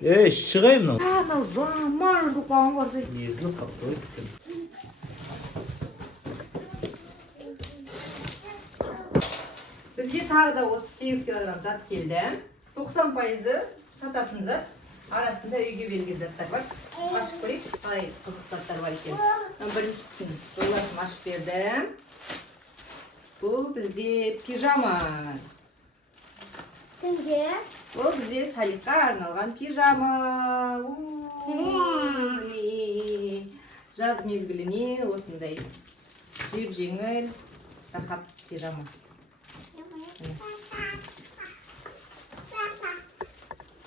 шығай мынау. Анау жаман жұқаң бар сен. Езіліп қалды ғой тіптен. Бізге тағы да 38 килограмм зат келді. 90% сататын зат. Арасында үйге берген заттар бар. Ашып көрейік, қалай қызық заттар бар екен. Біріншісін жолдасым ашып берді. Бұл бізде пижама. Кімге? Бұл бізде Салихқа арналған пижама. Жаз мезгіліне осындай жеп-жеңіл рахат пижама.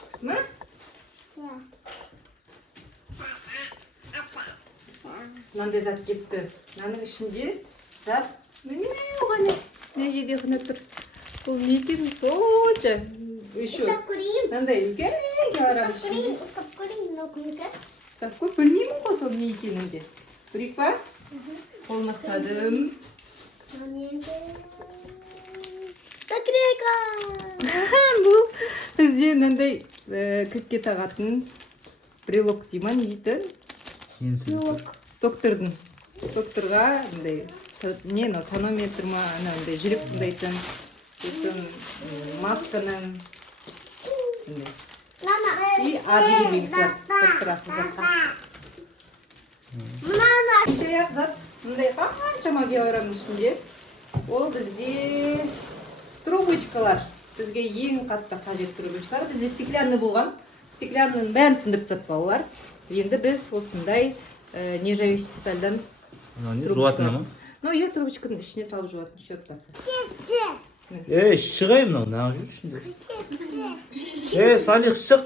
Күшті ме? Мынандай зат кетті. Мынаның ішінде зат. Міне оған не? Мына жерде құны тұр. Бұл не екен? Сонша. Еще. Мынандай үлкен килограмм ішінде. Ұстап көрейін, мынау кімдікі? Ұстап көр, білмеймін ғой сол не екенін де. Көрейік па? Қолыма ұстадым. Закройка! Бұл бізде мынандай кілтке тағатын брелок дейді ма, не дейді? Докторға мындай не, тонометр ма, мынандай жүрек тыңдайтын, сосын масканың и адыгер белгісі бар. Доктор затқа. Аяқ зат мындай қаншама килограмм ішінде. Ол бізде трубочкалар. Бізге ең қатты қажет трубочкалар. Бізде стеклянный болған. Стеклянның бәрін сындырып тастады балалар. Енді біз осындай нержавеющий стальдан Жуатыны ма? Ну, иә, трубочканың ішіне салып жуатын щеткасы. Шығай мынау, нағып жүр ішінде. Салих, шық.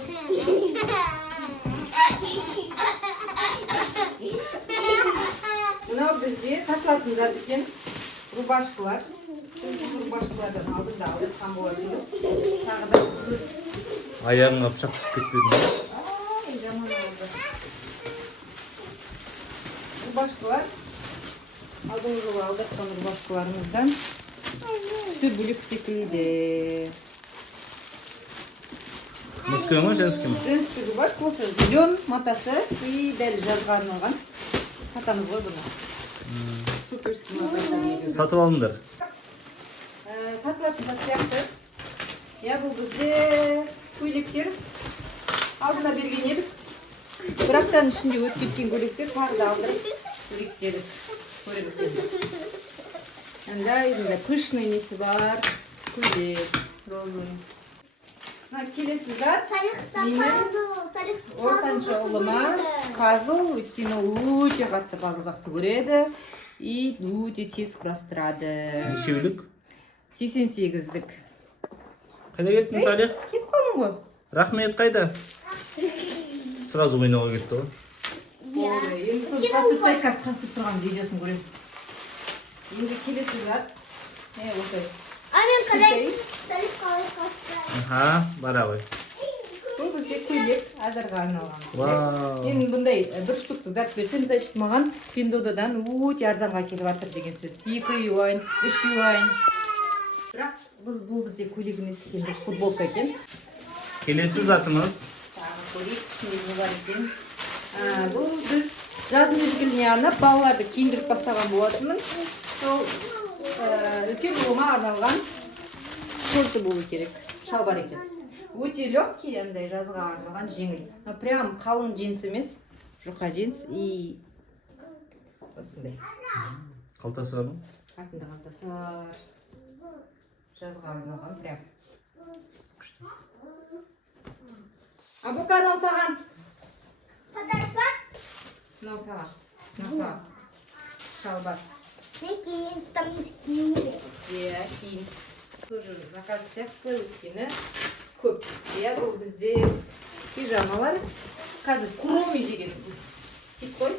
Мынау бізде сатылатын зат екен. Рубашкалар. Рубашкалардан алдым да алып жатқан болатынбыз. Тағы да Аяғыңа пышақ түсіп кетпеді ме? жаман болды. Рубашкалар. Алдыңғы жылы алып жатқан рубашкаларымыздан түсі бөлек секілді. Мужской ма, женский ма? Женский рубашка осы зелен матасы и дәл жазға арналған. Сатамыз ғой бұны. Суперский матасы. Сатып алдыңдар. Сатылатын зат сияқты. Я бұл бізде көйлектер алдына берген едік. Бір аптаның ішінде өтіп кеткен көйлектер тағы да алдырып көйлектері көріңіздер. Андай пышный несі бар. Көйлек, розовый. Келесі зат менің ортаншы ұлыма пазл, өйткені ол өте қатты пазл жақсы көреді и өте тез құрастырады. Нешеулік? 88-дік. Қайда кеттің, Салих? Кетіп қалдың ғой. Рахмет қайда? Сразу ойнауға кетті ғой. Енді соны қастып тұрған видеосын көреміз. Енді келесі зат. Осылай. Бара ғой. Бұл бізде көйлек ажарға арналған. Вау. Мен бұндай бір штукты зат берсем, значит, маған Пиндодадан өте арзанға келіп жатыр деген сөз. 2 юань, 3 юань. Бірақ бұл бізде көйлек емес екен, бұл футболка екен. Келесі затымыз. Тағы көрейік, ішінде не бар екен. Бұл біз жаз мезгіліне арнап балаларды киіндіріп бастаған болатынмын. Сол үлкен ұлыма арналған шорты болу керек, шалбар екен. Өте легкий, андай жазға арналған жеңіл. Но прям қалың джинс емес, жұқа джинс и осындай. Қалтасы бар ма? Артында қалтасы бар. Жазға арналған прям. Абука, мынау саған. Мынау саған. Шалбар. Мен кейін, там киінбе. Кейін. Тоже заказ сияқты өткені көп. Бұл бізде пижамалар. Қазір куроми деген тип қой.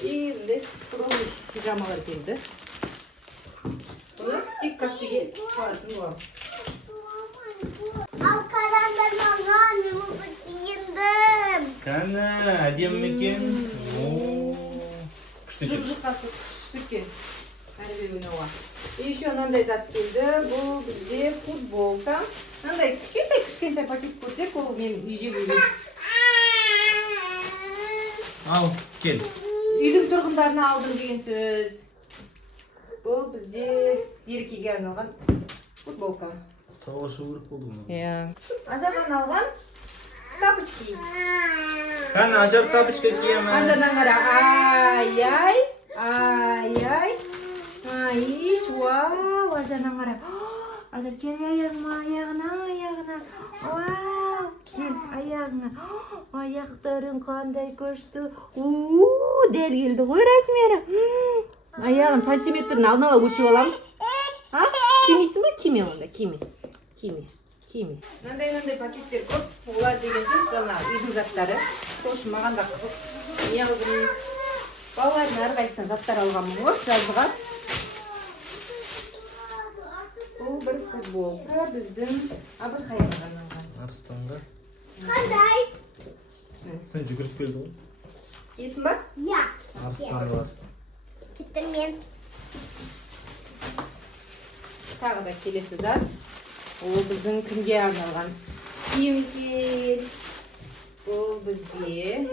И куроми пижамалар келді. Бұны тек каспиге салатын боламыз. Ал қараңдар маған, мен мұны киіндім. Кәні, әдемі екен. Күшті екен. Жұп-жұқасы күшті екен. Әрбір ойнауға. И еще мынандай зат келді. Бұл бізде футболка. Мынандай кішкентай пакет көрсек, ол мен үйде Al gel. Үйдің тұрғындарына алдым деген сөз. Бұл бізде Еркеге арналған футболка. Tavaşı vurup oldu mu? Иә. Ажардан алған тапочки. Kan Acar тапочка киемін. Ажардан қара. Ай-ай. Ай-ай. Ай-иш. Вау. Ажардан қара. Ажар кел аяғына. Вау. Кел аяғына. Аяқтарың қандай көшті. Дәл келді ғой размері. Аяғын сантиметрін алдын ала өлшеп аламыз. Кимейсің ба? Киме онда. Киме. Мынандай пакеттер көп. Олар деген сөз жаңа үйдің заттары. Тошы маған да қызық. Неғылдым. Балалардың әрқайсынан заттар алғанмын ғой жазға. Бұл бір футболка біздің Әбілқайырға арналған. Арыстанға. Қандай? Жүгіріп келді ғой. Есің ба? Я. Арыстаны бар. Кеттім мен. Тағы да келесі зат. Ол біздің кімге арналған киім. Ол бізде.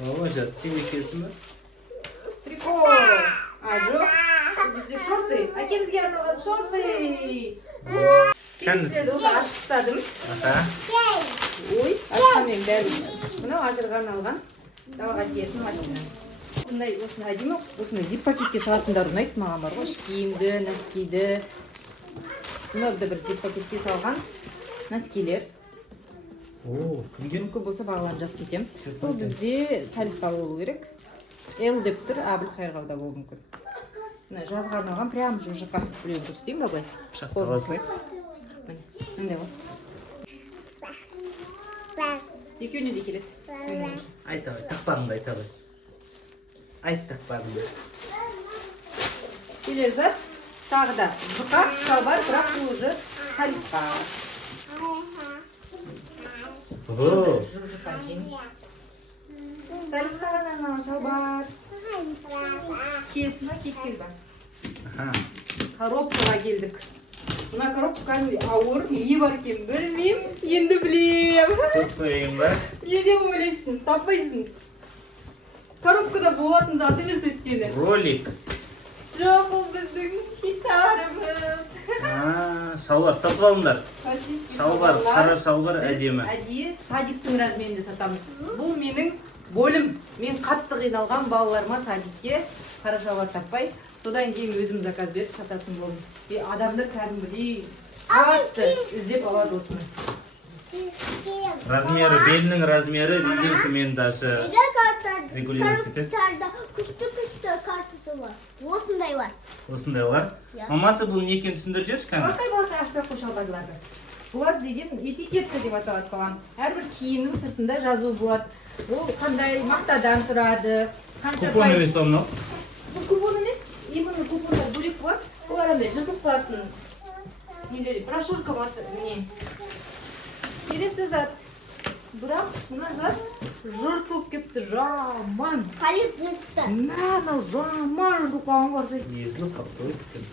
О, Acar sen de kesin mi? Трико. Жоқ. Бұл бізде шорты. Әкемізге арналған шорты. Келесілерді осы ашып тастадым. Ой, ашқанмен бәрі. Мынау Ажарға арналған. Далаға киетін машина. Осындай әдемі, осындай зип пакетке салатындар ұнайды маған бар ғой. Киімді, носкиді. Мынау да бір зип пакетке салған носкилер. О, кімге? Мүмкін болса балаларын жазып кетем. Бұл бізде Салихқа болу керек. Л деп тұр, Әбілқайырға да болу мүмкін. Жазға арналған прям жұқа. Біреуін көрсетейін ба былай? Шақталасың. Мындай ғой. Екеуіне де келеді. Айта бай, тақпағыңды айта бай. Айт тақпағыңды. Келер зат тағы да жұқа шалбар, бірақ бұл уже Салихқа. Жұқа джинс. Салих саған арналған шалбар. Келсін ба, киіп ба? Коробкаға келдік. Мына коробка ауыр, не бар екен білмеймін, енді білем. Көп қойайын ба? Не деп ойлайсың, таппайсың. Коробкада болатын зат емес өткені. Ролик. Жоқ, ол біздің гитарымыз. Шалбар сатып алыңдар. Шалбар, қара шалбар әдемі. Әдейі садиктің размерінде сатамыз. Бұл менің бөлім. Мен қатты қиналған балаларыма садикке қара шалбар таппай, содан кейін өзім заказ беріп сататын болдым. Адамдар кәдімгідей қатты іздеп алады осыны. Размері, белінің размері резинкамен даже регулировать етеді. Күшті картасы бар. Осындай бар. Осындай бар. Мамасы бұл не екенін түсіндіріп жіберші кәне. Балақай ашпай қой шалбарларды. Бұлар деген этикетка деп аталады қалған. Әрбір киімнің сыртында жазу болады. Ол қандай мақтадан тұрады. Купон емес па мынау? Бұл купон емес. Именно купондар бөлек болады. Олар андай жыртылып қалатын. Нелер, брошюрка бар. Міне. Келесі зат. Бірақ мына зат жыртылып кетті. Жаман. Қалай жыртты? Мынау жаман жұқаң бар. Езіліп қапты өткен.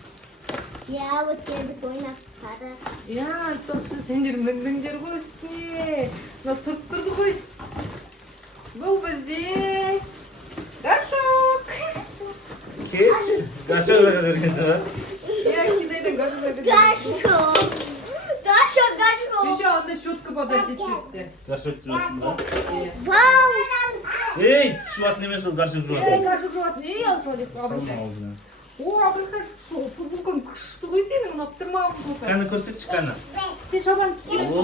Я вот тебе біз ойнап тастады. Я айтпақшы сендер міндіңдер ғой үстіне. Мынау тұрып тұрды ғой. Бұл бізде горшок. Кетші. Горшок заказ өргенсі ба? Я кидайдың горшок. Горшок. Еще анда щетка подать етпепті. Горшок жуатын ба? Вау! Ей, тіс жуатын емес ол горшок жуатын. Горшок жуатын. Ей, Салих, Салма аузына. О, Әбілқайыр, футболкаң күшті ғой сенің, ұнап тұрма футболка. Кәні көрсетші кәні. Сен шабан О,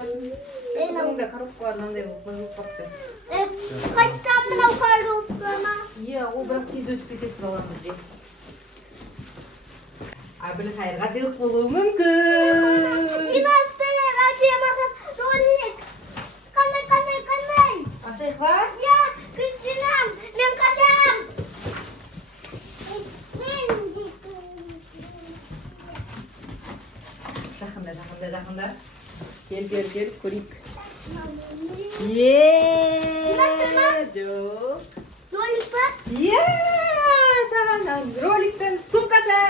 Бұнда коробкалар мынандай бұзылып қапты. Қайттан мынау коробканы. Иә, ол бірақ тез өтіп кетеді балам бізде. Әбілқайырға сыйлық болуы мүмкін. Династырға жемаған ролик. Қандай? Ашайық ба? Я күшінем. Мен қашам. Жақында. Кел, көрейік. Жоқ. Ролик па? Саған роликтің сумкасы.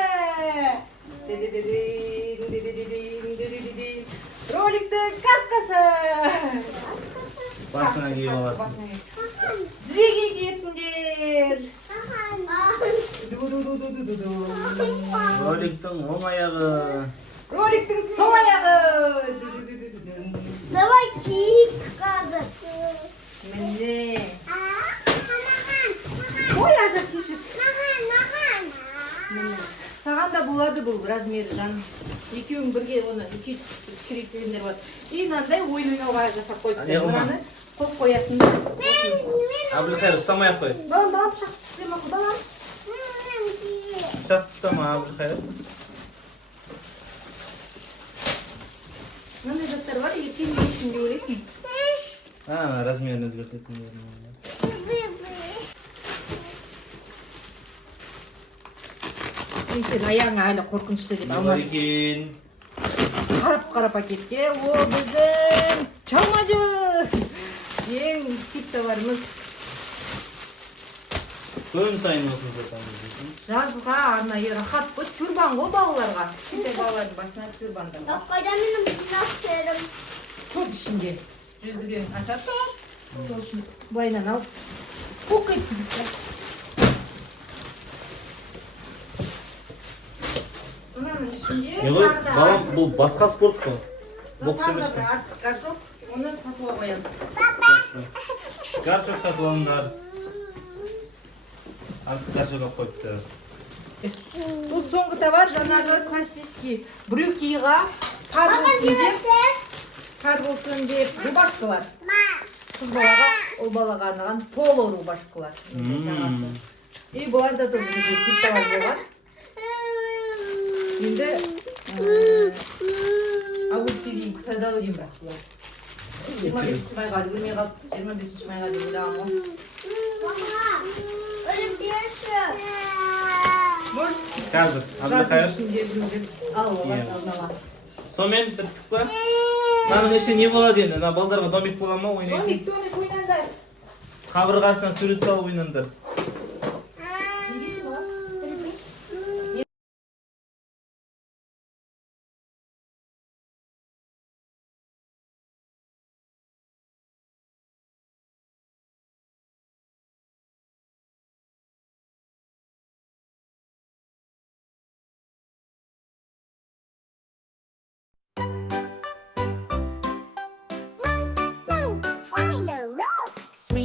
Роликтің каскасы. Басына киіп аласың. Басына киіп. Тізеге киетіндер. Роликтің оң аяғы. Роликтің сол аяғы. Давай киіп қазір. Міне. Ой, ажар кешіп. Саған да болады бұл размері жаным. Екеуің бірге оны кішіректегендер болады. И мынандай ойын ойнауға жасап қойдық. Мынаны қойып қоясың. Әбілқайыр ұстамай-ақ қой. Балам, пышақ түспей ма, балам? Пышақ ұстама, Әбілқайыр. Мынандай заттар бар, ертең не үшін деп ойлайсың? Размерін өзгертетін. Сен аяғыңа әлі қорқынышты деп Бар алмадың. екен. Қарап пакетке, о біздің чалмажы! Ең тип товарымыз. Күн сайын осыны сатамыз. Жазға арнайы рахат қой, тюрбан ғой балаларға. Кішкентай балалардың басына тюрбандар. Қайда менің бұнақтарым? Көп ішінде. Жүздеген асат бар. Сол үшін былайынан алып қоқ еткізіп. Мынаның ішінде Балам, бұл басқа спорт қой. Бокс емес қой. қой. Артық горшок, оны сатуға қоямыз. Горшок сатып алыңдар. Артық горшок алып қойыпты. Бұл соңғы товар жаңағы классический брюкиға қар болсын деп рубашкалар. Қыз балаға, ол балаға арнаған поло рубашкалар. И бұлар да тоже тип товар болған. Енді августке дейін күтеді ау деймін бірақ бұлар. 25 майға үлгермей қалып, 25 майға деп ойлағам ғой. Қазір, Әбілқайыр. Сонымен біттік па? Мынаның іші не болады енді? Балдарға домик бола ма ойнайтын? Домик ойнаңдар. Қабырғасына сурет салып ойнаңдар.